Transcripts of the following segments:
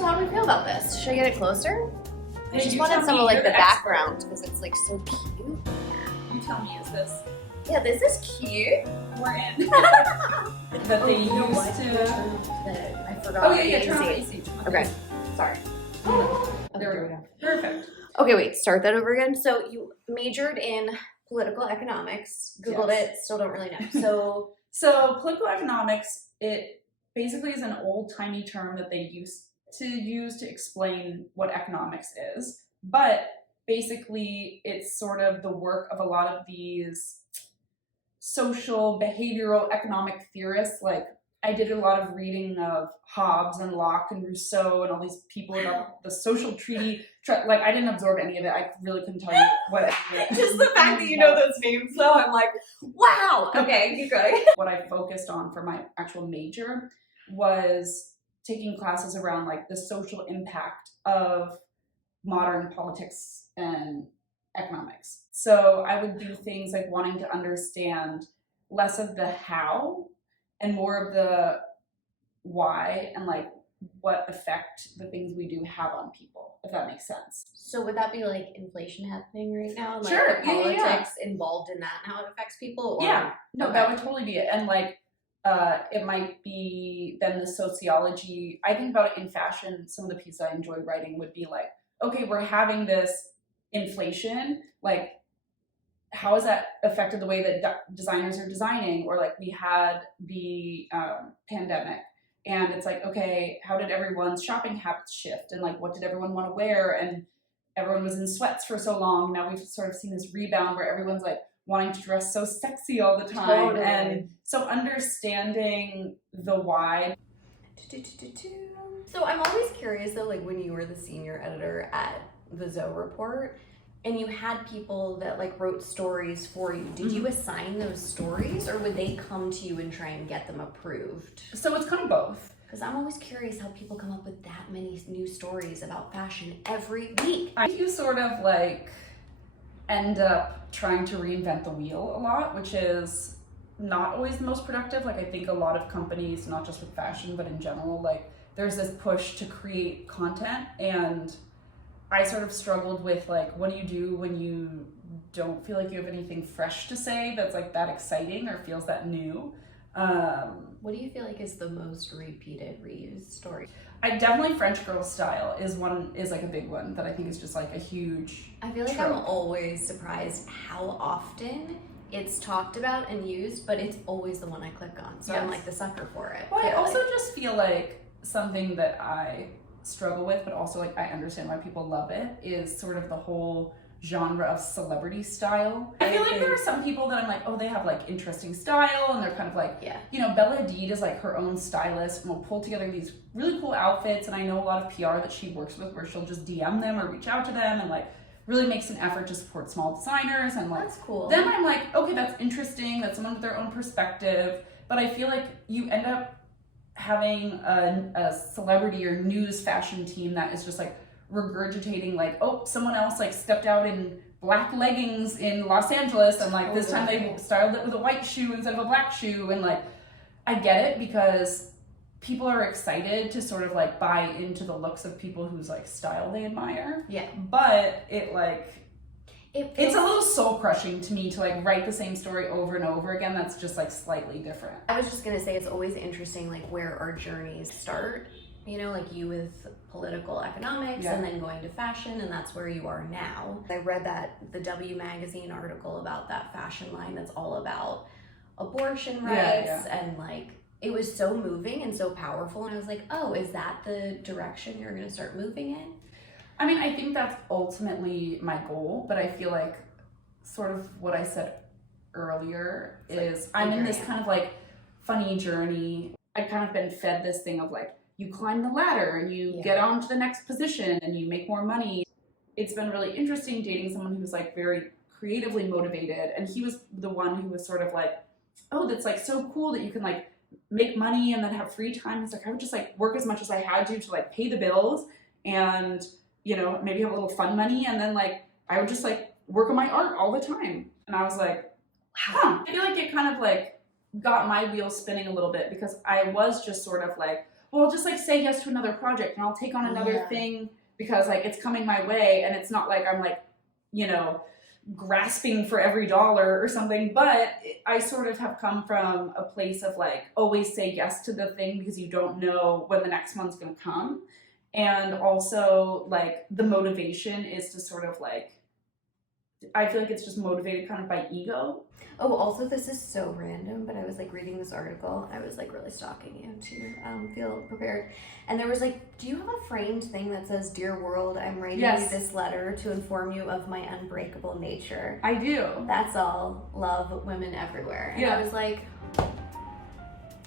So how do we feel about this? Should I get it closer? I Yeah, just you wanted tell some me, of like you're the the expert. background because it's like so cute. You tell me, is this Yeah, this is cute. we're in? That they used to. I forgot. Oh yeah, the turn off the AC. AC. Okay, sorry. There we go. Perfect. Okay, wait, start that over again. So you majored in political economics, Googled Yes. it, still don't really know. So political economics, it basically is an old-timey term that they used to use to explain what economics is. But basically, it's sort of the work of a lot of these social, behavioral, economic theorists. Like, I did a lot of reading of Hobbes and Locke and Rousseau and all these people about the social treaty. Like, I didn't absorb any of it. I really couldn't tell you what any of it. Just the fact that you know those names though, I'm like, wow. Okay, keep going. What I focused on for my actual major was taking classes around like the social impact of modern politics and economics. So I would do things like wanting to understand less of the how and more of the why and like what effect the things we do have on people, if that makes sense. So would that be like inflation happening right now? And like Sure, the yeah, yeah, politics involved in that and how it affects people? Or... Yeah, no, Okay. that would totally be it. And like, it might be then the sociology. I think about it in fashion. Some of the pieces I enjoy writing would be like, okay, we're having this inflation. Like, how has that affected the way that designers are designing? Or like, we had the pandemic, and it's like, okay, how did everyone's shopping habits shift? And like, what did everyone want to wear? And everyone was in sweats for so long. Now we've sort of seen this rebound where everyone's like wanting to dress so sexy all the time. Totally. And so understanding the why. So I'm always curious though, like when you were the senior editor at the Zoe Report and you had people that like wrote stories for you, did you assign those stories or would they come to you and try and get them approved? So it's kind of both. Because I'm always curious how people come up with that many new stories about fashion every week. I think you sort of like end up trying to reinvent the wheel a lot, which is not always the most productive. Like, I think a lot of companies, not just with fashion, but in general, like there's this push to create content, and I sort of struggled with like, what do you do when you don't feel like you have anything fresh to say that's like that exciting or feels that new? What do you feel like is the most repeated, reused story? I definitely French girl style is like a big one that I think is just like a huge I feel like trope. I'm always surprised how often it's talked about and used, but it's always the one I click on. So I'm Yes. like the sucker for it. Well, I clearly. also just feel like something that I struggle with, but also like I understand why people love it, is sort of the whole genre of celebrity style. I feel like there are some people that I'm like, oh, they have like interesting style and they're kind of like, Yeah. you know, Bella Hadid is like her own stylist and will pull together these really cool outfits, and I know a lot of PR that she works with where she'll just DM them or reach out to them and like really makes an effort to support small designers, and like That's cool. then I'm like, okay, that's interesting, that's someone with their own perspective, but I feel like you end up having a celebrity or news fashion team that is just like regurgitating like, oh, someone else like stepped out in black leggings in Los Angeles and like this time they styled it with a white shoe instead of a black shoe, and like I get it because people are excited to sort of like buy into the looks of people whose like style they admire. Yeah. But it like it's a feels- little soul crushing to me to like write the same story over and over again that's just like slightly different. I was just gonna say it's always interesting like where our journeys start. You know, like you with political economics and then going to fashion, and that's where you are now. I read the W magazine article about that fashion line that's all about abortion rights and like it was so moving and so powerful, and I was like, oh, is that the direction you're gonna start moving in? I mean, I think that's ultimately my goal, but I feel like sort of what I said earlier is I'm in this kind of like funny journey. I've kind of been fed this thing of like, you climb the ladder and you get on to the next position and you make more money. It's been really interesting dating someone who's like very creatively motivated, and he was the one who was sort of like, oh, that's like so cool that you can like make money and then have free time. It's like, I would just like work as much as I had to like pay the bills and, you know, maybe have a little fun money, and then like I would just like work on my art all the time. And I was like, huh. I feel like it kind of like got my wheels spinning a little bit because I was just sort of like, well, I'll just like say yes to another project and I'll take on another thing because like it's coming my way, and it's not like I'm like, you know, grasping for every dollar or something. But I sort of have come from a place of like always say yes to the thing because you don't know when the next one's going to come. And also like the motivation is to sort of like, I feel like it's just motivated kind of by ego. Oh, also, this is so random, but I was like reading this article. I was like really stalking you to feel prepared. And there was like, do you have a framed thing that says, "Dear world, I'm writing you this letter to inform you of my unbreakable nature"? I do. That's all. Love, women everywhere. And I was like,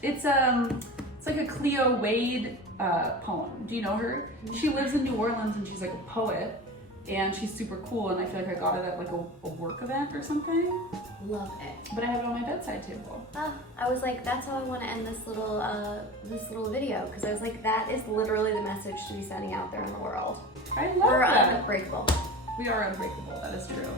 it's like a Cleo Wade poem. Do you know her? She lives in New Orleans and she's like a poet. And she's super cool, and I feel like I got it at like a work event or something. Love it. But I have it on my bedside table. I was like, that's how I want to end this little video, because I was like, that is literally the message to be sending out there in the world. I love We're that. unbreakable. We are unbreakable. That is true.